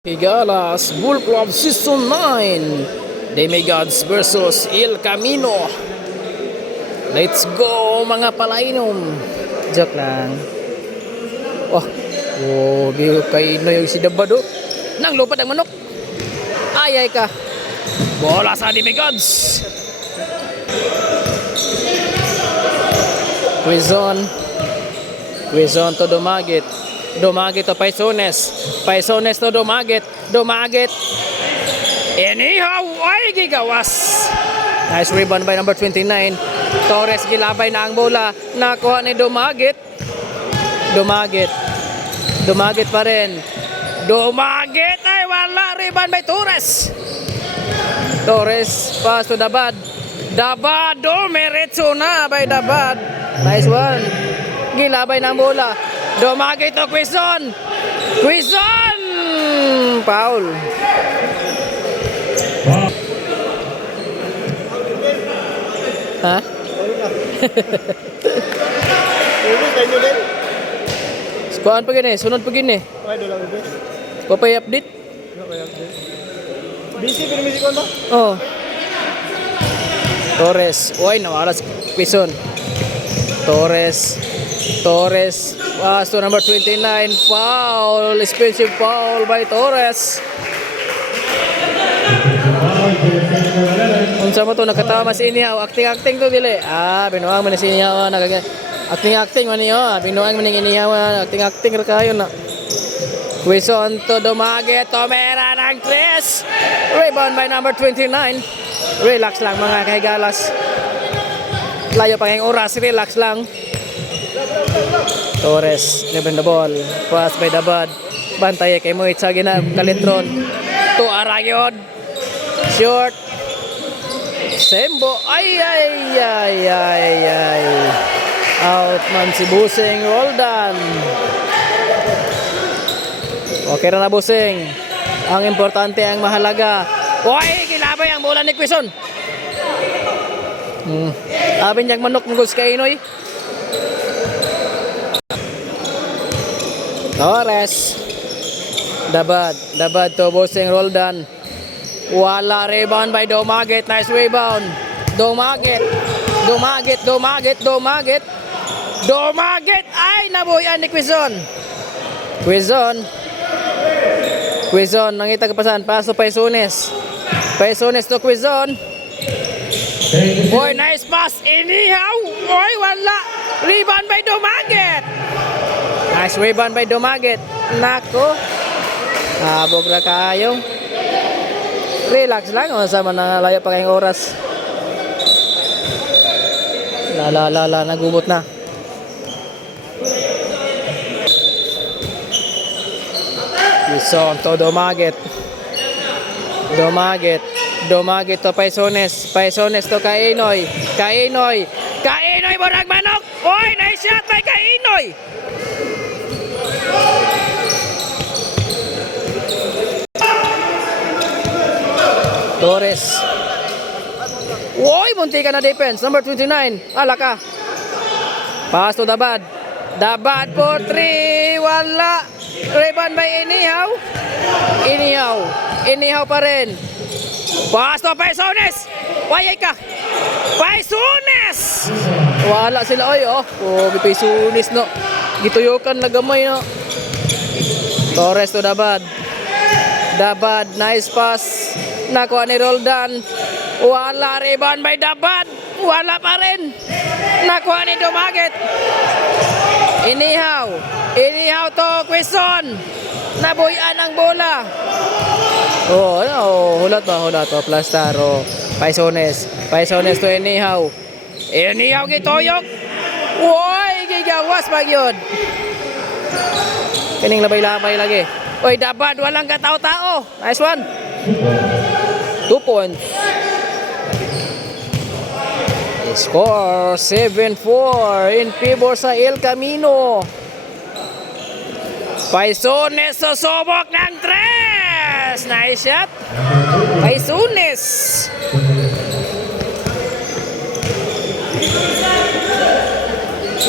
Higalas Bull Club Season 9 Demigods versus El Camino. Let's go mga palainom. Joke lang. Biyo kay no yung si Dabado. Nang lupad ang manok. Ayay ka. Bola sa Demigods. Quizon to Domagit. Domagit to Paisones. Paisones to Domagit. Domagit. Anyhow, ay gigawas. Nice rebound by number 29. Torres gilabay na ang bola. Nakuha ni Domagit. Domagit. Domagit pa rin. Domagit ay wala. Rebound by Torres. Torres pass to Dabad. Dabad. Meretso na by Dabad. Nice one. Gilabay na ang bola. Domagit to Quizon. Quizon! Foul. Ha? Skuan pa gini, sunod pa gini. Papay update. Busy pero music on ba? Oh. Torres, nawala si Quizon. Torres pass to number 29. Foul, expensive foul by Torres. Unsa mo to nakatama si Inihaw, acting to dili. Binuang man si Inihaw acting man niyo. Binuang man ni Inihaw, acting ra kayo na. Quizon to Domagit, Tomera ng 3. Rebound by number 29. Relax lang mga kahigalas. Layo pa ngayong oras, relax lang. Torres, never the ball. Pass by Dabad. Bantay kay Moit sa kalitron. To Arayod. Short. Sembo. Ay. Out man si Busing. Roldan. Okay na Busing. Ang importante, ang mahalaga. Gilabay ang bola ni Quizon. Abin niyang manok ng goals kay Inoy. Torres. Dabad to Busing. Roldan. Wala, rebound by Domagit. Nice rebound. Domagit. Ay, nabuyan ni Quizon. Quizon, nangita kapasan. Paso Paisones. Paisones to Quizon. Nice pass. Inihaw. Wala. Rebound by Domagit. Nice rebound by Domagit. Nako. Habog na kayo. Relax lang. Sama na layo pa kayong oras. Nagumot na. Quizon to Domagit. Domagit to Paisones. Paisones to Kainoy. Kainoy borag manok. Nice shot by Kainoy. Torres. Munti ka na defense. Number 29. Ala ka. Pass to Dabad. Dabad for 3. Wala. Rebound by Inihaw pa rin. Pass to Paisones. Wayay ka. Paisones. Wala sila. Paisones no. Gituyokan na gamay no. Torres to Dabad. Nice pass. Nakuha ni Roldan. Wala, rebound by Dabad. Wala pa rin. Nakuha ni Domagit. Inihaw to Quizon. Nabuyan ang bola. Hulat ba? Plastar. Paisones to Inihaw. Inihaw gitoyok. Gigawas pa yun. Kining labay-labay lagi. Dabad, walang katao-tao. Nice one. 2 points. Score 7-4 in favor sa El Camino. Paisones susubok ng 3. Nice shot. Paisones.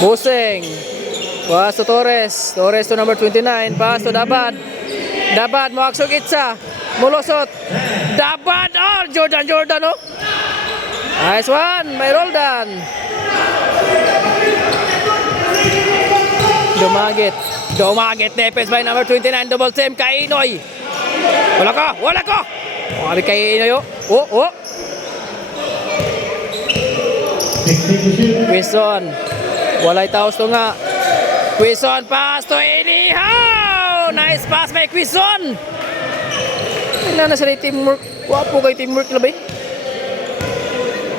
Busing. Pass to Torres. Torres to number 29. Pass to Dabad. Dabad, maksog itsa. Mulusot. Dabad, oh, Jordan, oh. Nice one, may Roldan. Dumagit, defense by number 29, double team, Kainoy. Wala ka. Wala Kainoy, oh. Quezon. Walay taos to nga. Quezon pass to Inihaw. Nice pass by Quezon. Wala na sila teamwork. Wapo kay teamwork na ba eh?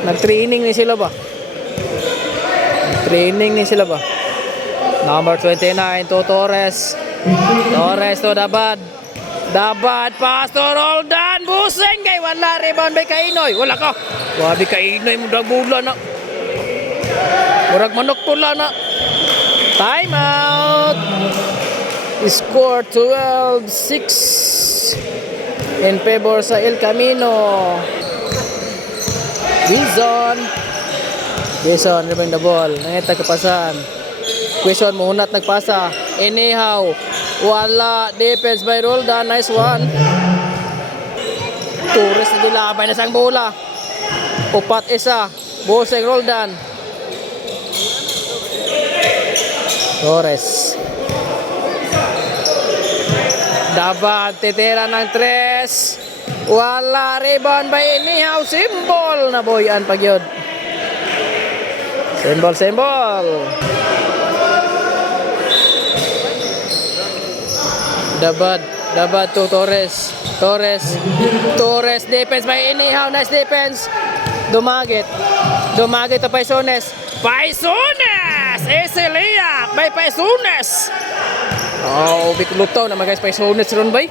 Nag-training ni sila ba? Number 29 to Torres. Torres to Dabad. Dabad pass to Roldan. Buseng kay wala. Rebound by Kainoy. Wala ka. Wabi Kainoy mo dagula na. Murag manok pula na. Time out. Score 12-6 in favor sa El Camino. Jason rebound the ball. Nangita kapasan. Quezon muhunat nagpasa. Inihaw. Wala. Defense by Roldan. Nice one. Torres na dilabay na sang bola. Upat isa. Buseng Roldan. Torres. Dapat titira ng 3. Wala. Rebound by Inihaw. Symbol na boyan pagyod. Symbol. Dabad to Torres. Torres defense by Inihaw. Nice defense. Dumagit to Paisones. Esilia by Paisones. Oh, biklutaw naman guys. Paisones ron bay.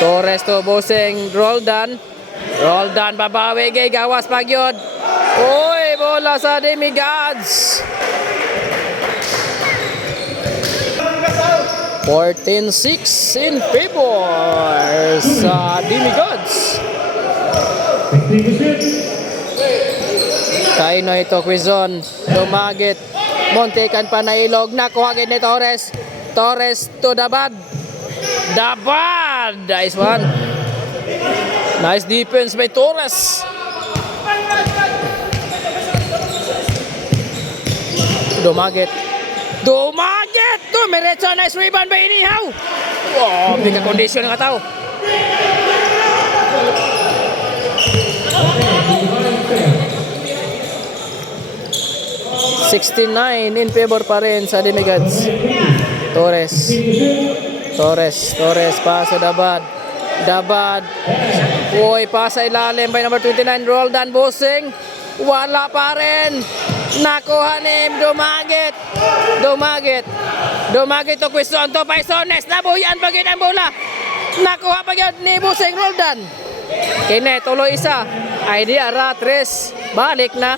Torres to Buseng Roldan babawi gay gawas pagyod. Oy, bola sa Demigods. 14-6 in favor sa Demigods. Kainoy to Quezon. Dumagit. Montekan pa na ilog. Nakuha ni Torres. Torres to Dabad. Nice one. Nice defense by Torres. Dumagit. Merecho. Nice rebound by Inihaw. Wow, bigka condition ng tao. $69 in favor pa rin sa Demigods. Torres paso Dabad. Uy, pasa ilalim by number 29 Roldan Buseng. Wala pa rin. Nakuha ni Dumagit to Quezon to Paisones. Nabuyan pagin ang bola. Nakuha pagin ni Buseng Roldan. Kine tuloy isa. Idea Ratres. Balik na.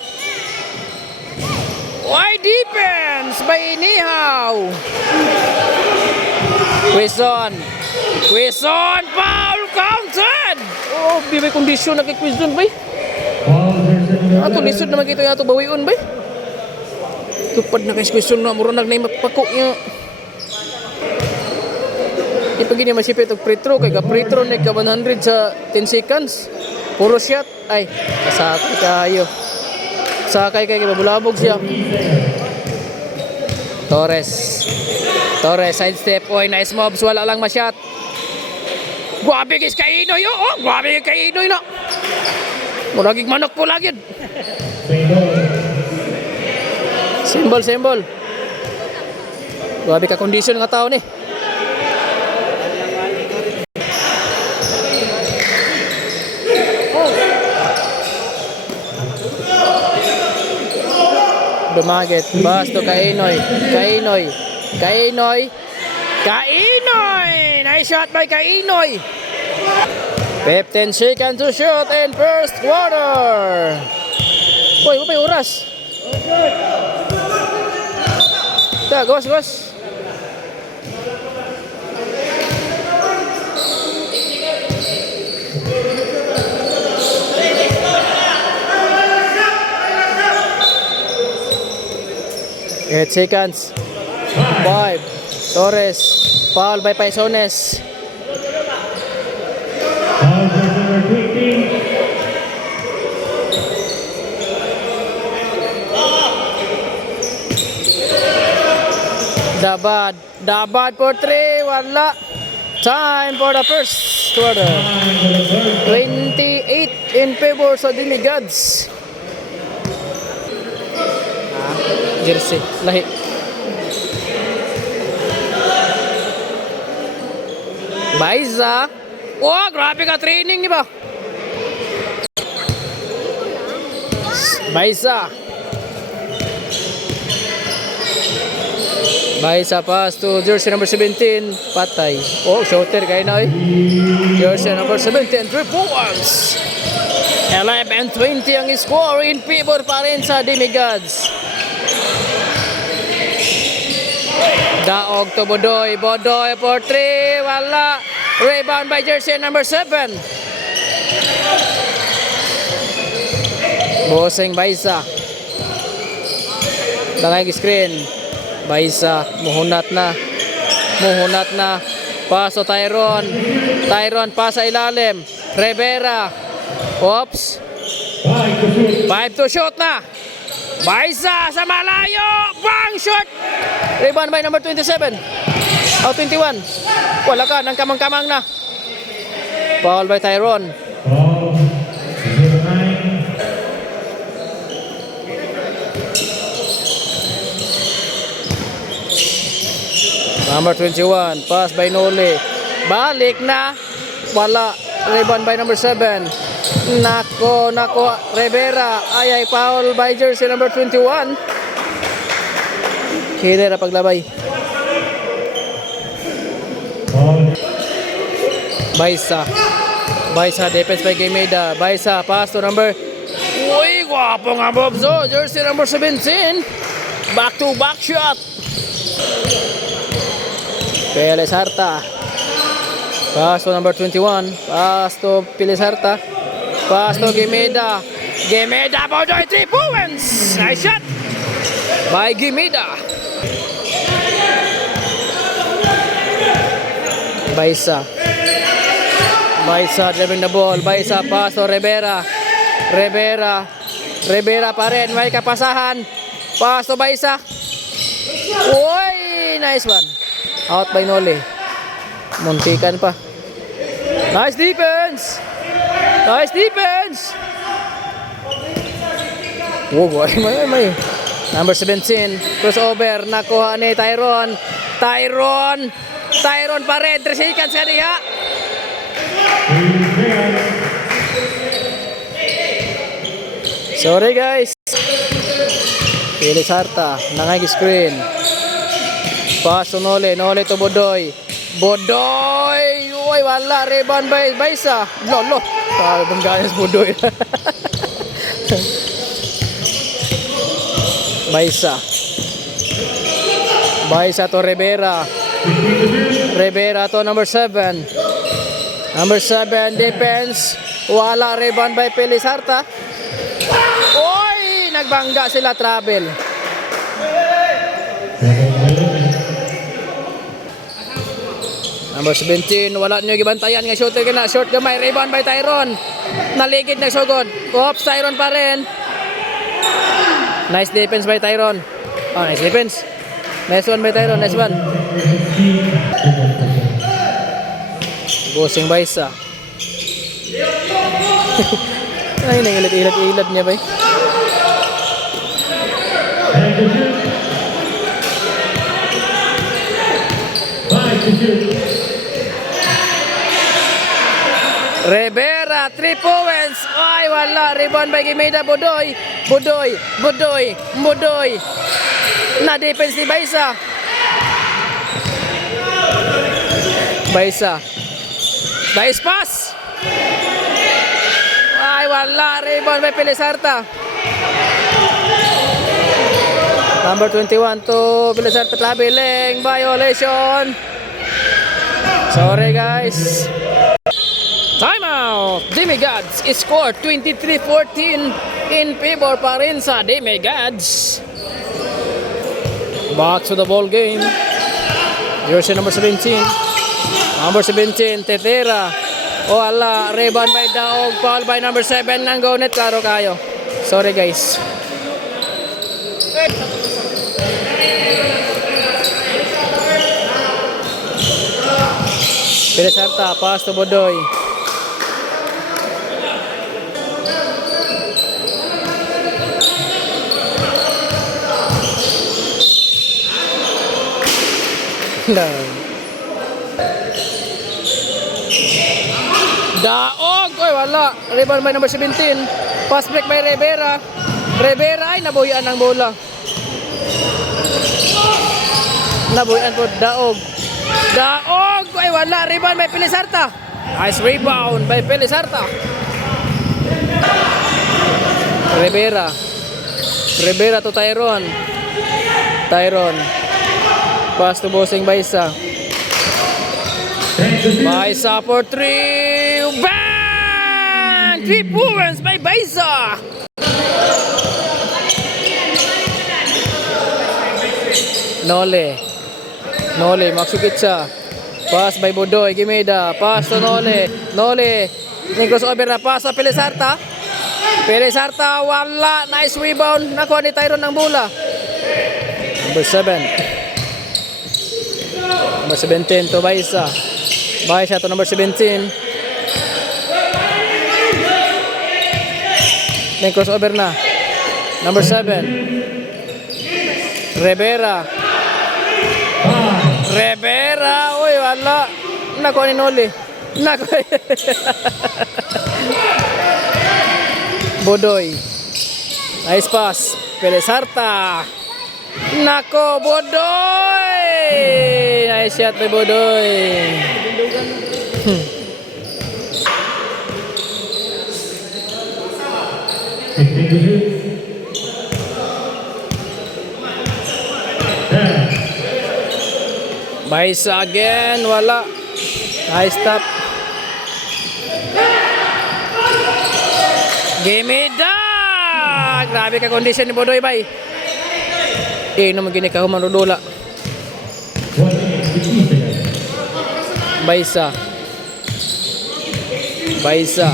Why defense by Inihaw. Quezon foul counted. Oh, bibay kondisyon na kay Quezon bay. Ato lisod naman kito yung ato bawion bay. Tupad na kay Quezon na murag na mapako niya. Ipagini masipit og free throw kay ga free throw ni ka 100 sa 10 seconds. Puro shot ay kasakay kayo. Sakay kay babulabog siya. Torres side step. Oy, nice mobs. Wala lang masyat. Grabe kay Kainoy. Oh, grabe kay Kainoy na. Muragig manok po lagi. Symbol. Grabe ka condition nga tao ni. Dumagit. Pass to Kainoy. Nice shot by Kainoy. 15 seconds to shoot in first quarter. Uy, may oras. Gos. Eight seconds. 5. Torres. Foul by Paisones. Foul by number 20. Dabad for 3, wala. Time for the first quarter. 28 in favor sa Demigods. Jersey, lahi. Baiza. Oh, grabe ka training, di ba? Baiza. Baiza pass to jersey number 17. Patay. Oh, shooter kayo na eh. Jersey number 17. 3 points. 11-20 ang score in favor pa rin sa Demigods. Daog to Bodoy. Bodoy for 3. Wala. Rebound by jersey number 7. Boseng Baiza. Langay screen. Baiza. Muhunat na. Paso Tyron. Tyron pa sa ilalim. Rivera. Oops. 5 to shoot na. Baiza sa malayo. Bang shot. Rebound by number 27. 21. Wala ka. Nang kamang-kamang na. Foul by Tyron. Foul. Number 9. Number 21. Pass by Nole. Balik na. Wala. Rebound by number 7. Nako. Rivera. Ay, foul by jersey number 21. Hilera paglabay. Foul. Baiza, defense by Gemeda. Baiza, pass to number... Uy, guwapo nga Bobzo. Jersey number 17. Back-to-back shot. Pelesarta. Pass to number 21. Pass to Pelesarta. Pass to Gemeda. Gemeda, Bodoy, 3 points. Nice shot by Gemeda. Baiza driving the ball. Baiza pass to Rivera pa rin. May kapasahan. Pass to Baiza. Uy, nice one. Out by Nole. Muntikan pa. Nice defense. Wow, may. Number 17. Crossover. Nakuha ni Tyron pa rin. 3 seconds ka diha. Sorry guys. Felix Harta. Nangay screen. Pass to Nole to Bodoy. Uy, wala. Rebound by Baiza. Lolo. Parang gayas Bodoy. Baiza to Rivera to number 7. Number 7 defense. Wala. Rebound by Felix Harta. Oy, nagbangga sila. Travel. Number 17. Wala nyo gibantayan nga shooter ka na. Short gamay. Rebound by Tyron. Naligid na sugod. Oops, Tyron pa rin. Nice defense by Tyron. Oh, nice defense. Nice one by Tyron. Nice one. Boseng Baiza. Ay, nangilat-ilat niya ba? Rivera, 3 points. Ay, wala. Rebound by Gemeda. Bodoy. Na defense ni Baiza. Nice pass. Ay, wala. Rebound by Pelesarta. Number 21 to Pelesarta. Traveling. Violation. Sorry guys. Timeout. Demigods scored 23-14 in favor pa rin sa Demigods. Back to the ball game. Jersey number 17. Number 17, Tetera. O ala, rebound by Daog. Foul by number 7 ng Gonet. Klaro kayo. Sorry guys. Piresarta, pass to Bodoy. Daog! Oy, wala. Rebound by number 17. Pass break by Rivera. Rivera ay nabuhian ng bola. Nabuhian po Daog. Daog! Ay, wala. Rebound by Pilisarta. Nice rebound by Pilisarta. Rivera. Rivera to Tyron. Tyron. Pass to Bossing Baisa. Baisa for 3. Bang! 3 points by Baisa. Nole. Nole, maksukit siya. Pass by Bodoy, Gimeda. Pass to Nole. Nole. Crossover na pass sa Pilisarta. Pilisarta, wala. Nice rebound. Nakuha ni Tyron ng bola. Number 7. Number 17 to Baisa. Baisa to number 17. Then crossover na. Number 7. Rivera. Rivera. Uy, wala. Nakuha ni Noli. Nakuha. Bodoy. Nice pass. Pilisarta. Nako, Bodoy. Nice shot by Bodoy. Baisa again, wala. Nice stop. Gimeda! Grabe ka condition ni Bodoy, bay. Naman gini ka humanudula. Baisa. Baisa.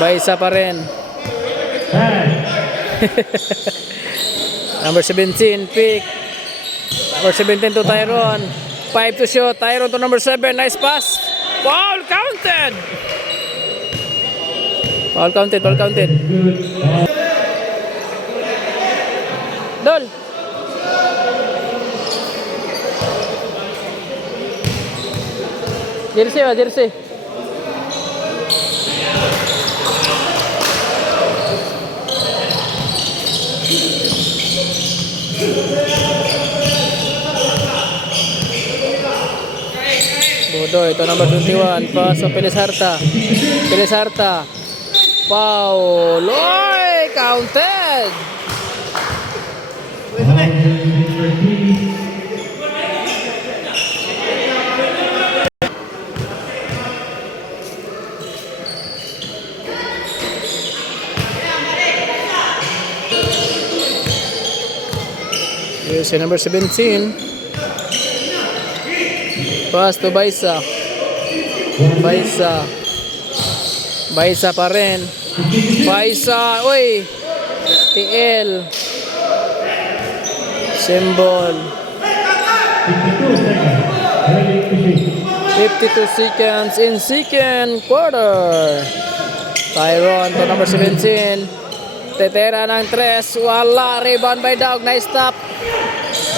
Baisa pa rin. Number 17, pick. Number 17 to Tyron. 5 to shoot. Tyron to number 7. Nice pass. Foul counted. Foul counted. Foul counted. Dol. Jersey ba? Jersey. Bodoy, ito number 21. Pass sa Pilisarta. Pilisarta. Foul. Oy! Counted! Here's number 17. Pass to Baisa. Baisa. Baisa pa rin. Baisa. Uy. TL. Symbol. 52 seconds in second quarter. Tyron to number 17. Tetera ng 3. Wala. Rebound by Daog. Nice stop.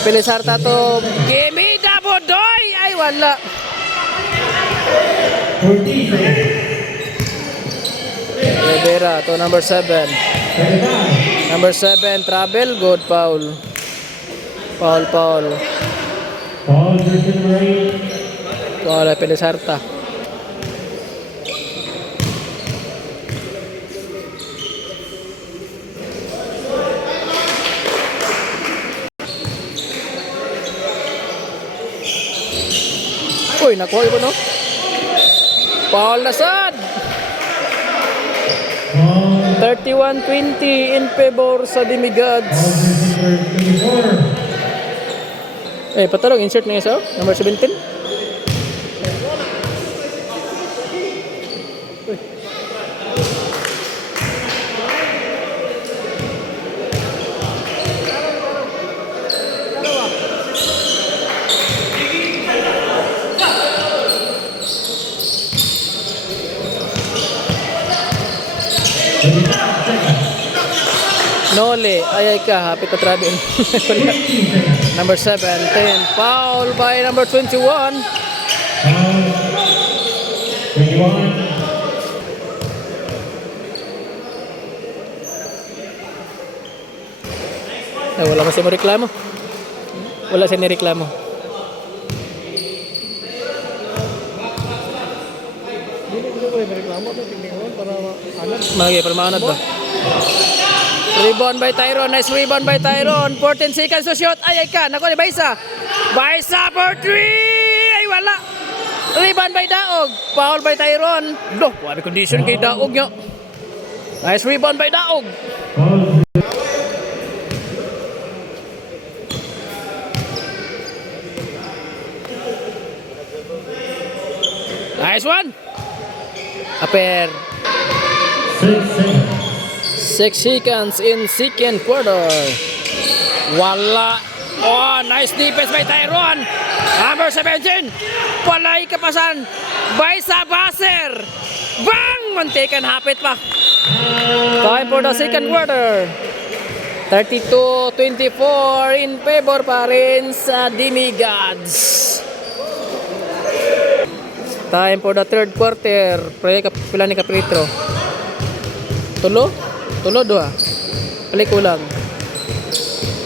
Pilisarta to. Gimeda Bodoy. Ay, wala. Rivera to number 7. Number 7, travel. Good foul. Foul, foul. Foul, number 8. Foul ay Pilisarta. Uy, nakuha yun, no? Foul na sad. 31-20 in favor sa Demigods. Eh, patalog, insert na isa. Number 17. Nole, ayay ka, happy ka travel. Number 17, foul by number 21. Foul. 21. Eh, wala kasi mo reklamo. Wala siya nireklamo. Magi, permanent ba? Rebound by Tyron. Nice rebound by Tyron. 14 seconds to shoot. Ay, ka. Naku ni Baisa. Baisa for 3. Ay, wala. Rebound by Daog. Foul by Tyron. Loh, wabi condition kay Daog nyo. Nice rebound by Daog. Foul. Nice one. Aper. 6 seconds. 6 seconds in second quarter. Wala. Oh, nice defense by Tyron. Number 17. Palay kapasan. By Sabaser. Bang! Mantikan hapit pa. Time for the second quarter. 32-24 in favor pa rin sa Demigods. Time for the third quarter. Pila ni Kapritro. Tulo? Tulo doha. Pili kulang.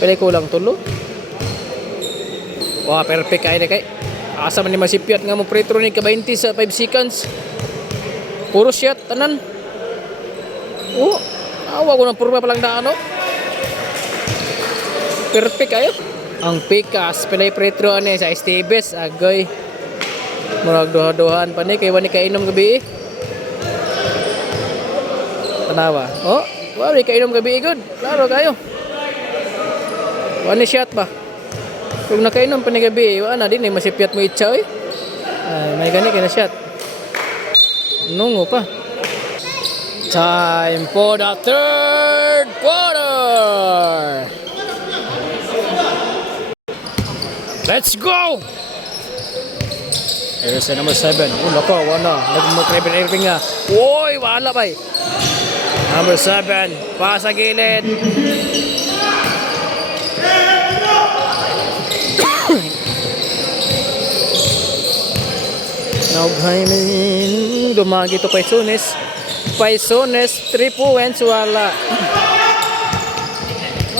Pili kulang tulo. Wah, perfect kay kay. Asa man ni masipyat nga mo Pretro ni ka 20 sa 5 seconds. Puro shot tanan. Oh, awa ko ng purma palang na ano. Perfect kayo. Ang pikas pilay Pretro ani sa Esteves agoy. Murag duha-duhaan pa ni kay wani kainom gabi. Tanawa. Oh, wari kainom gabi good. Klaro kayo. Wani shot ba? Kung nakainom pa ni gabi, wala din masipyat mo itcha eh. Ay, may gani kay na shot. Nungo pa. Time for the third quarter. Let's go! Here's the number 7. Oh, lako, wala. Nag-Trevor Irving nga. Uy, wala ba eh. Number 7. Pasa gilid. Naughainin. Dumagi to Paisones. Paisones, 3 points, wala.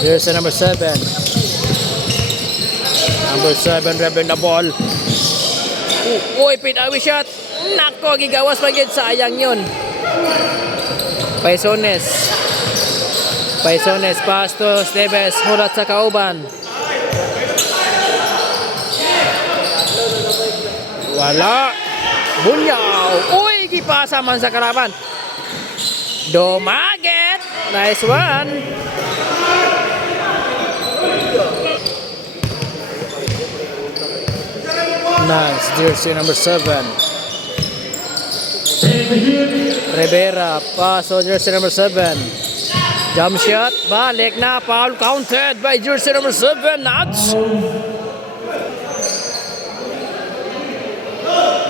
Here's the number 7. Number 7, grabbing the ball. Uy, pinawi shot. Nako, gigawas pa yun. Sayang yun. Paisones. Paisones, pass to Esteves. Mulat sa kauban. Wala. Bunyaw. Uy, gipasa man sa karaban. Dumaget. Nice one. Nice. Jersey number 7. Rivera. Paso jersey number 7. Jump shot. Balik na. Foul counted by jersey number 7. Nuts.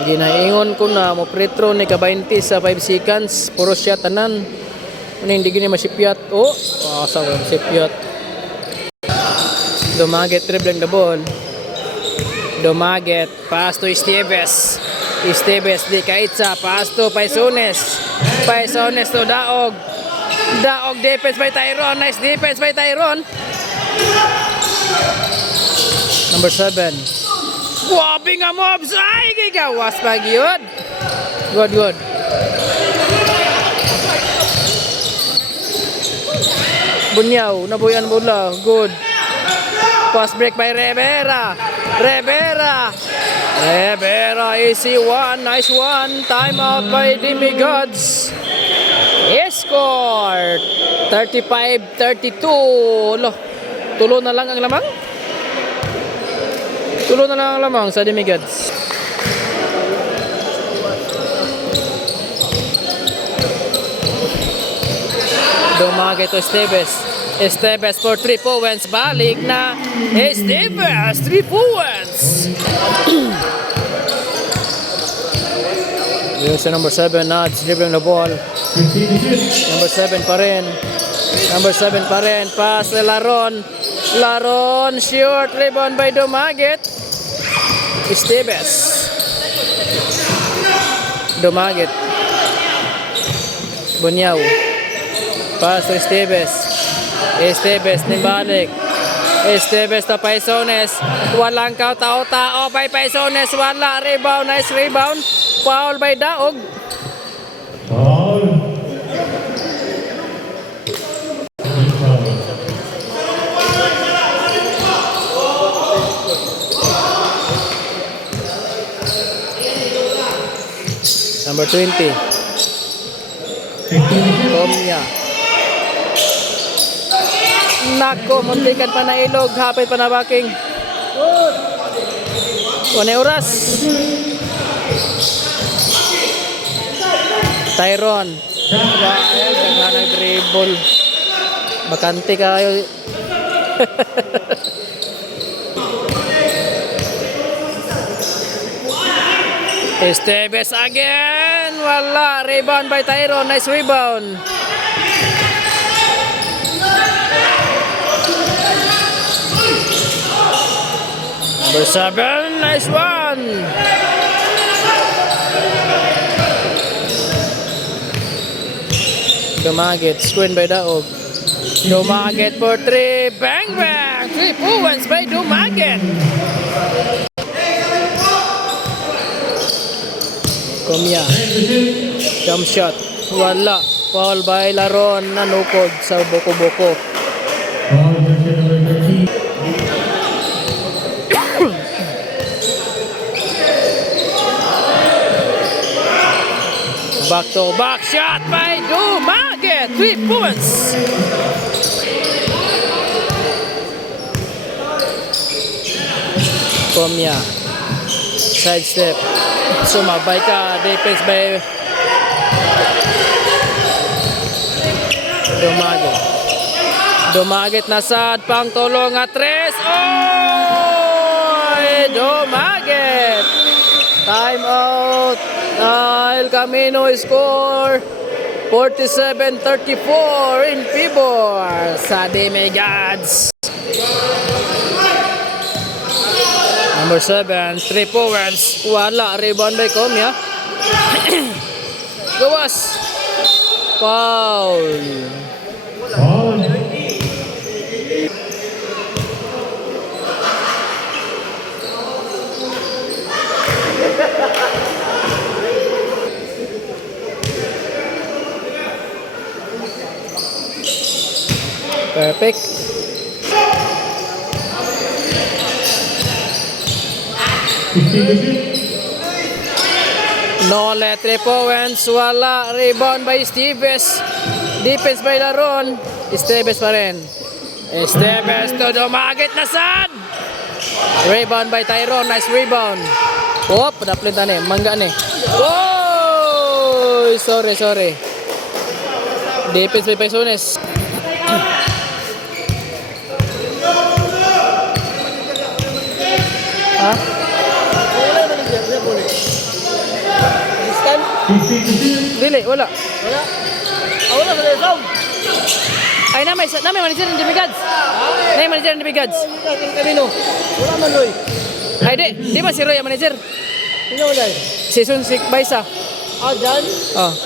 Ginaingon ko na mo Pretro ni ka 20 sa 5 seconds. Puro shot tanan. Ano hindi gini masipyat. Oh. Asa ko masipyat. Dumaget dribbling the ball. Dumaget, pass to Esteves. Esteves di kaitsa, pass to Paisones. Paisones to Daog. Daog defense by Tyron. Nice defense by Tyron. Number 7. Grabe nga mobs. Ay, gigawas pag yun. Good, good. Bunyaw, nabuyan bola. Good. Pass break by Rivera. Rivera. Rivera, easy one. Nice one. Time out by Demigods. Score 35-32. Lo, tulo na lang ang lamang. Tulo na lang ang lamang sa demigods. Dumagay to Esteves. Esteves for 3 points. Balik na Esteves. 3 points. Yung sa number 7 Nads dribbling the ball. 15 to 6. Number 7 pa rin. Number 7 pa rin. Pass ni Laron. Laron. Short. Rebound by Dumaguet. Esteves. Dumaguet. Bunyaw. Pass to Esteves. Esteves nimbalik. Esteves to Paisones. Walang tao-tao by Paisones. Wala. Rebound. Nice rebound. Foul by Daog. Foul. Number 20. 15 to 6. Komya. Nako, muntikan pa na ilog. Hapit pa na baking. Wane oras. Tyron. Dahil daghan ang dribble. Bakante kayo. Esteves again. Wala. Rebound by Tyron. Nice rebound. Number 7. Nice one. Dumaguet. Screen by Daog. Dumaguet for 3. Bang bang. 3 points by Dumaguet. Komya. 10 to 6. Jump shot. Wala. Foul by Laron. Nanukod sa boko-boko. Foul jersey number 13. Back to back shot by Dumaguet. 3 points. Komya. Side step. Sumabay ka. Defense by Dumaguet. Dumaguet nasad. Pang tulong at 3. Oy! Dumaguet. Time out. El Camino score 47-34 in favor sa Demigods. Number 7, 3 points. Wala. Rebound by Komya. Gawas. Foul. Foul. Perfect. 15 to 6. No let 3 points. Wala. Rebound by Esteves. Defense by Laron. Esteves pa rin. Esteves to Dumaguet na sad. Rebound by Tyron. Nice rebound. Oh, padaplintan eh. Mangga ni. Oh! Sorry. Defense by Paisones. Ha? 15 to 6. Dili, wala. Wala sa daw. Ay na may manager ng Demigods. Na manager ng Demigods. Wala man Roy. Ay di ba si Roy ang manager? Sino wala? Season 6 Baisa. Ah, dyan? Oh.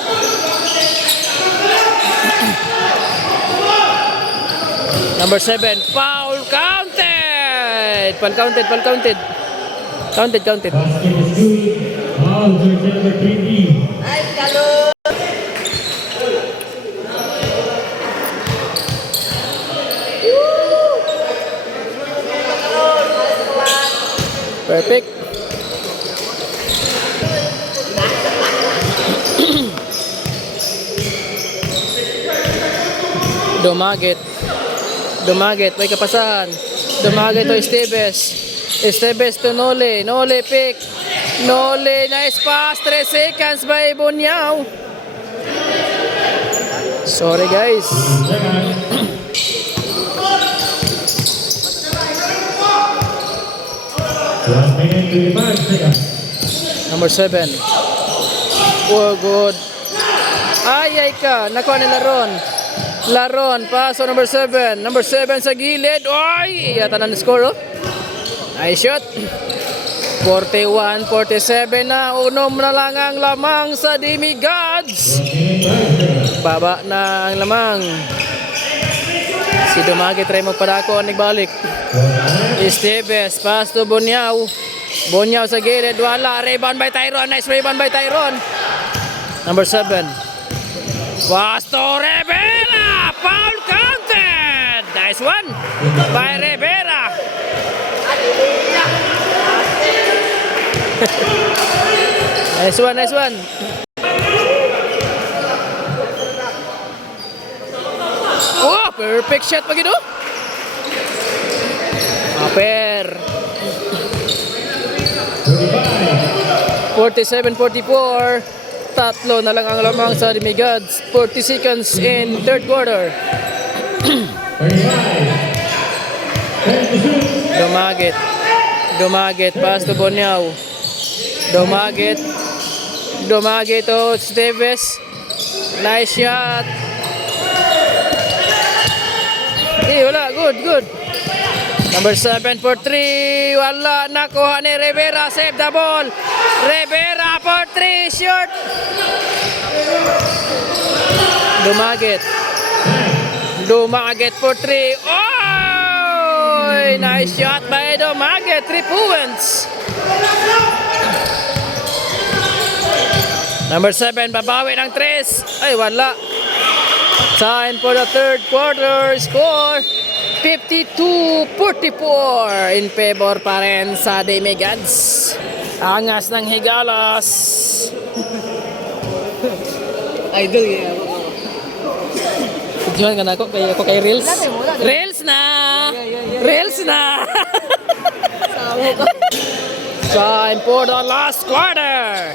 Number 7, foul counted. Counted. Basket is good. Foul jersey number 20. Ay, kalo! Perfect. Dumaguet, may kapasahan. Dumaguet to Esteves. Esteves to Nole. Nole pick. Nole, nice pass. 3 seconds by Bunyao. Sorry guys. One minute, 25 seconds. Number 7. Oh, good. Ay ka. Nakuha ni Laron. Laron, paso number 7. Number 7 sa gilid. Oy! Yata na score, oh. Nice shot. 41-47 na. Unom na lang ang lamang sa Demigods. Baba na ang lamang. Si Dumagi try magpadako. Nagbalik. Esteves, pass to Bunyao. Bunyao sa gilid. Wala. Rebound by Tyron. Nice rebound by Tyron. Number 7. Pass to Rivera. Foul counted. Nice one by Rivera. Nice one, nice one. Oh, perfect shot pa gito. Aper. 47-44. Tatlo na lang ang lamang sa Demigods. 40 seconds in third quarter. Dumagit. Dumagit. Pass to Bunyao. Dumagit. Dumagit to Esteves. Nice shot. Wala. Good, good. Number 7 for 3. Wala. Nakuha ni Rivera. Save the ball. Rivera for 3. Short. Dumagit. Dumagit for 3. Oh! Nice shot by Dumagit. 3 points. Number 7. Babawi ng 3. Ay, wala. Time for the third quarter. Score 52-44 in favor pa rin sa Demigods. Angas ng Higalas. Idol yan. Diyan ka na ako kay Reels. Reels na. Reels na. Time for the last quarter.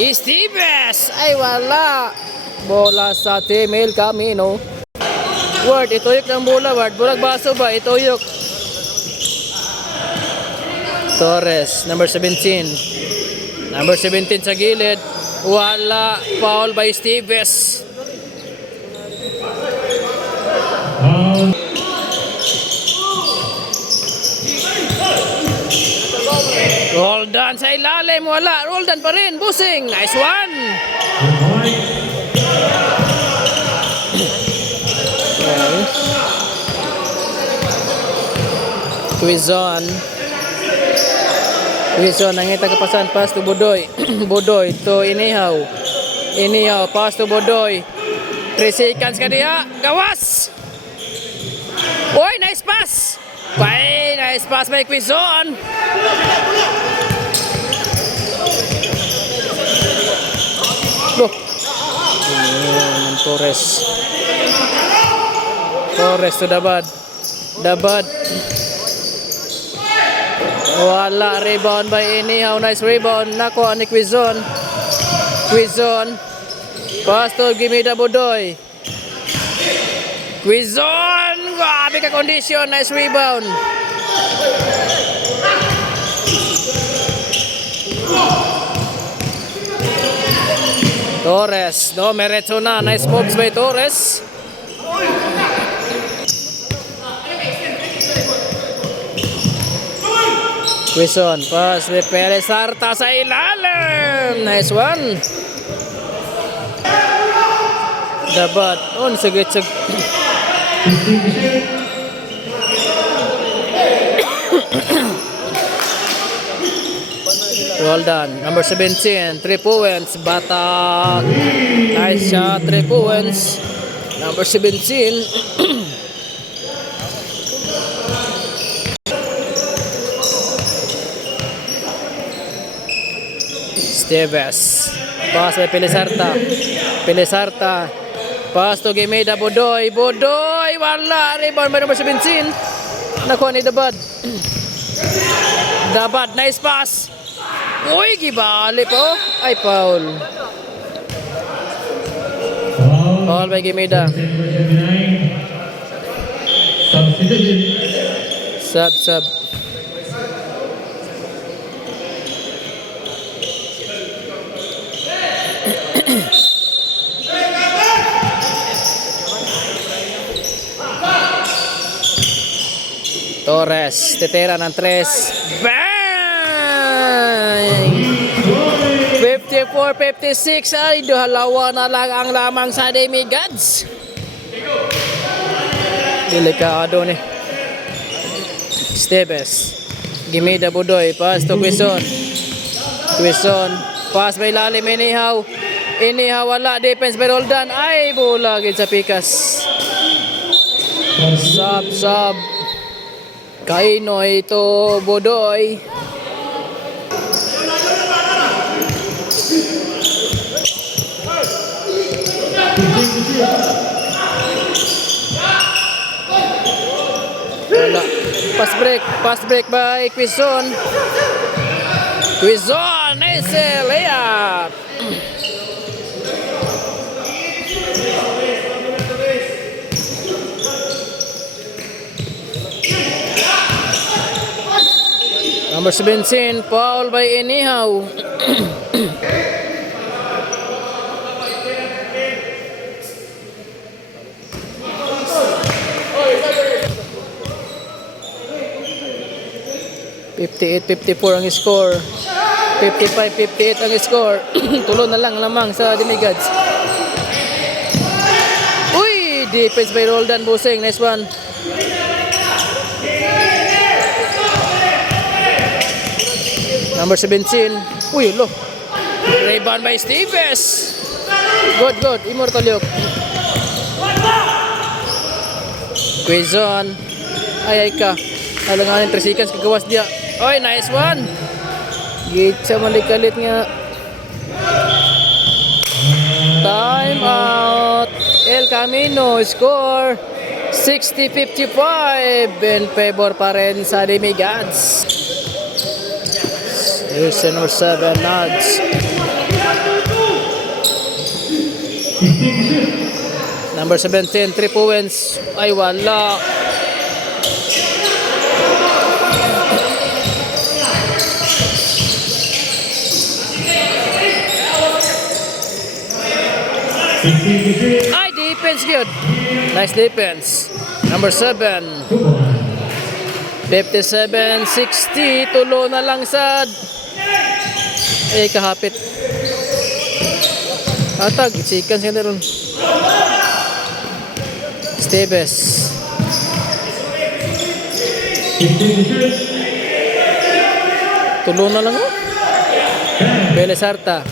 Esteves. Ay wala. Bola sa Team El Camino. Ward, ituyok ng bola, Ward. Bulag baso ba? Ituyok. Torres, number 17. Number 17 sa gilid. Wala. Foul by Esteves. Roldan sa ilalim. Wala. Roldan pa rin. Busing. Nice one. Quizon. Quizon ang itagapasan. Pass to Bodoy. Bodoy to Inihaw. Inihaw. Pass to Bodoy. 3 seconds ka diya. Gawas! Oy, nice pass! Bye, nice pass by Quizon. Loh. Torres. Torres to Dabad. Dabad. Wala. Rebound by Inihaw. Nice rebound. Nakuha ni Quizon. Quizon. Pass to Gimida Bodoy. Quizon. Grabe ka condition. Nice rebound. Torres. No, meretso na. Nice moves by Torres. Quizon. Pass by Perez Sarta sa ilalim. Nice one. Dapat. On, sagit-sag. Well done. Number 17. 3 points. Bata. Nice shot. 3 points. Number 17. Esteves. Pass by Pelizarta. Pelizarta. Pass to Gimeda Bodoy. Bodoy. Wala. Rebound by number 17. Nakuha ni Dabad. Dapat, nice pass. Uy, gibali po. Ay, foul. Foul by Gimeda. Number 79. Substitution. Sub. Torres, titira ng 3. Bang! 54-56 ay duhalawa na lang ang lamang sa Demigods. Delikado ni Steves. Gimeda Budoy, pass to Quezon. Quezon, pass by lalim, inihaw. Inihaw, wala, defense by Roldan. Ay, bola gid sa pikas. Sub. Kainoy to Budoy. Wala. Pass break by Quezon. Nice layup. Number 17, foul by Inihaw. .54 ang score. 55-58 ang score. Tulo na lang lamang sa Demigods. Uy! Defense by Roldan Busing. Nice one. Number 17. Uy, lo. Rebound by Steves. Good. Immortal Yok. Quezon. Ay ka. Alanganin 3 seconds kagawas dia. Oy, nice one. Gitsa malikalit nga. Time out. El Camino score 60-55 in favor pa rin sa Demigods. Houston or 7 nods. Number 17, 3 points. Ay, wala. Ay, defense good. Nice defense. Number 7. 57-60. Tulo na lang sa kahapit. Atag, seconds yan ron. Steves. Tulo na lang oh. Pelesarta.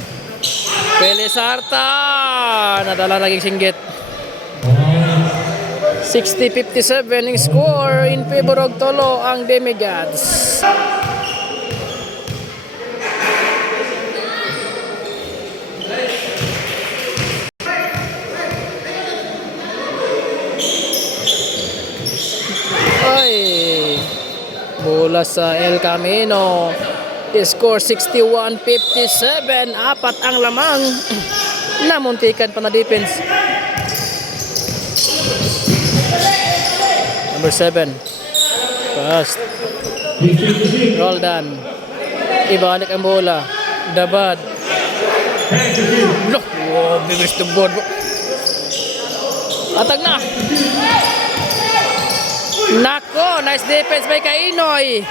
Nadala laging singgit. 60-57 ang score in favor of Tolo ang Demigods. Ay, bola sa El Camino. Score 61-57. Apat ang lamang. Namuntikan pa na defense. Number 7. Pass. Roldan. Ibalik ang bola. Dabad. Look. Oh, bilis to board. Atag na. Nako. Nice defense by Kainoy.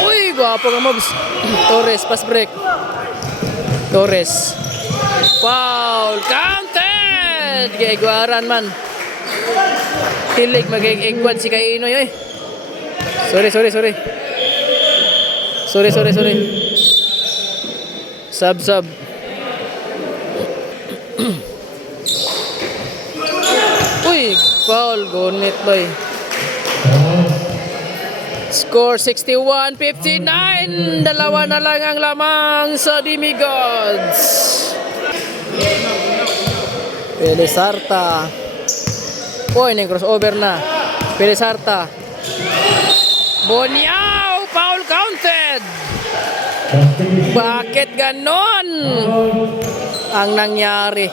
Uy, guwapo nga mobs. Torres, pass break. Torres. Foul. Counted. Gaiguaran man. Tilig mag-egwad si Kainoy. Sorry. Sub. Uy, foul. Gunit boy. Score 61-59. Dalawa na lang ang lamang sa Demigods. Pelesarta. Uy, may crossover na. Pelesarta. Boniao, foul counted. Bakit ganon ang nangyari?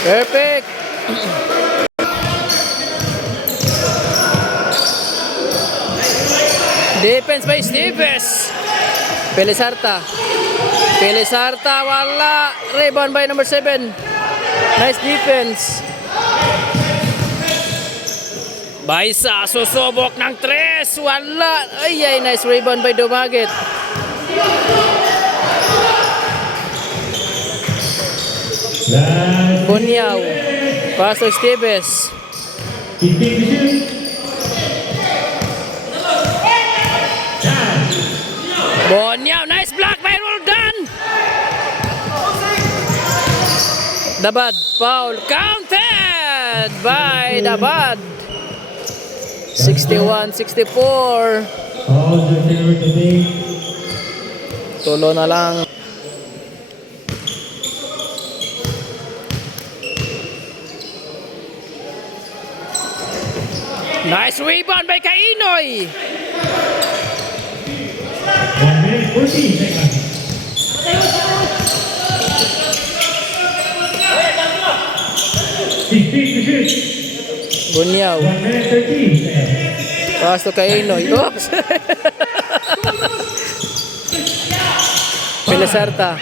Perfect. Defense by Steves. Pelesarta. Pelesarta, wala. Rebound by number 7. Nice defense. Baisa, susubok ng 3. Wala. Ay, nice rebound by Dumaguete. Boniao. Pass to Steves. Boniao, nice block by Roldan. Dabad, foul counted by Dabad. 61-64. Tulo na lang. Nice rebound by Kainoy. 1 minute 14 seconds. Boniao. 1 minute 13 seconds. Pass to Kainoy. Oops. Pelesarta.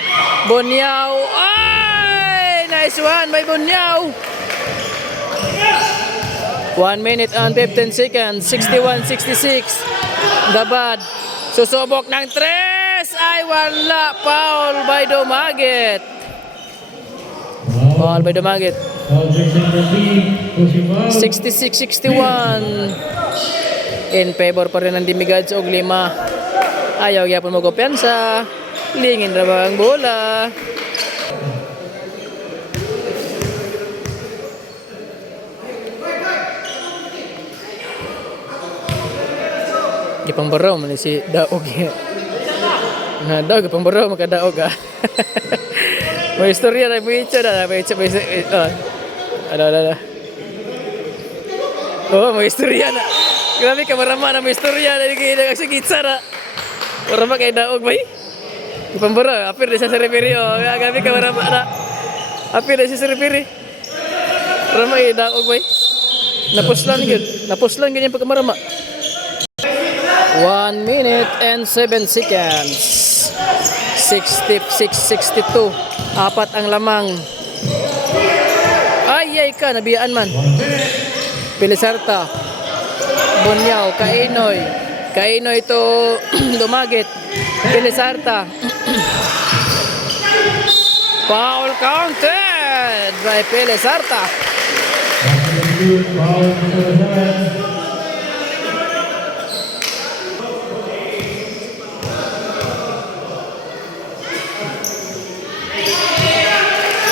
Boniao. Ay! Nice one by Boniao. 1 minute and 15 seconds. 61-66. Dabad. Susubok ng 3. Ay, wala. Foul by Dumaguete. Foul by Dumaguete. 66-61. In favor pa rin ng Demigods og 5. Ayaw gyapon mo kumpiyansa. Lingin ra ba ang bola? Gipang baraw man si Daog. Na daog gipang baraw makadaog ah. May istorya na may itsa na may itsa ada. Oh, may istorya na. Grabe ka marama na may istorya na kay nagsigitsa na. Marama kay Daog bay. Gipang baraw apir sa referee oh. Grabe ka marama na. Apir sa referee. Marama kay Daog bay. Napuslan gyud yung pagkamarama. 1 minute and 7 seconds. 66-62. Apat ang lamang. Ay ka, nabiyaan man. Pelesarta. Boniao, Kainoy. Kainoy to Dumaguete. Pelesarta. Foul counted by Pelesarta.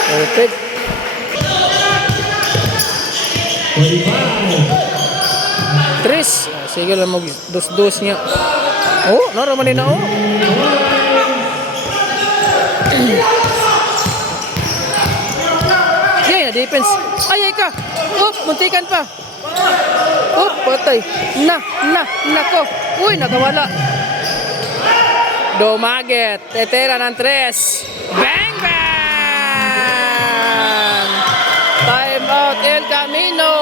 Perfect. 3. Sige lang mag dos niya. Oh, naraman din na oh. Yay, na defense. Ay ka. Oh, muntikan pa. Oh, patay. Nako. Uy, nakawala. Dumaguete. Tetera ng 3. Bang, bang! Time out El Camino.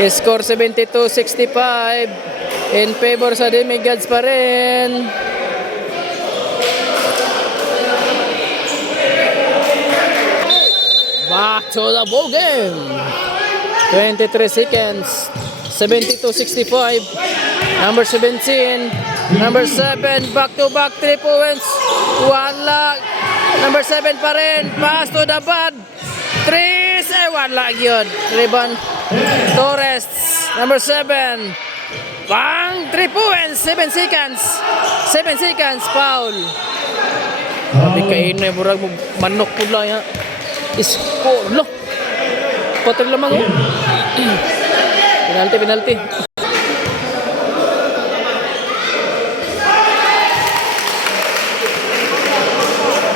Score 72-65 in favor sa Demigods pa rin. Back to the ball game. 23 seconds. 72-65. Number 17. Number 7. Back-to-back 3 points. Wala. Number 7 pa rin. Pass to the bad. 3. Wala yun. Rebound. Torres. Number 7. Bang. 3 points. 7 seconds. 7 seconds. Foul. Sabi kayo na murag mo manok po lang ya. Isko, lo. Kotor lamang oh. Penalty.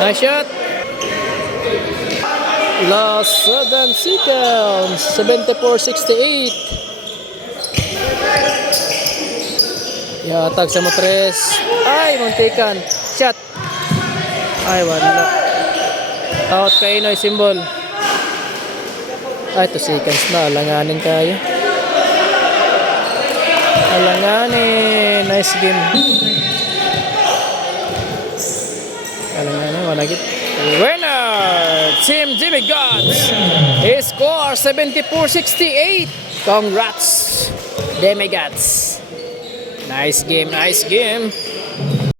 Nice shot. Last 7 seconds. 74-68. Yatag sa Motres. Ay, muntikan. Shot. Ay, wala. Out kay Inoy symbol. Ay, 2 seconds na. Alanganin kayo. Alanganin. Nice game. Alanganin. Managit. Winner! Team Jimmy Gods. He scored 74-68. Congrats, Demigods. Nice game.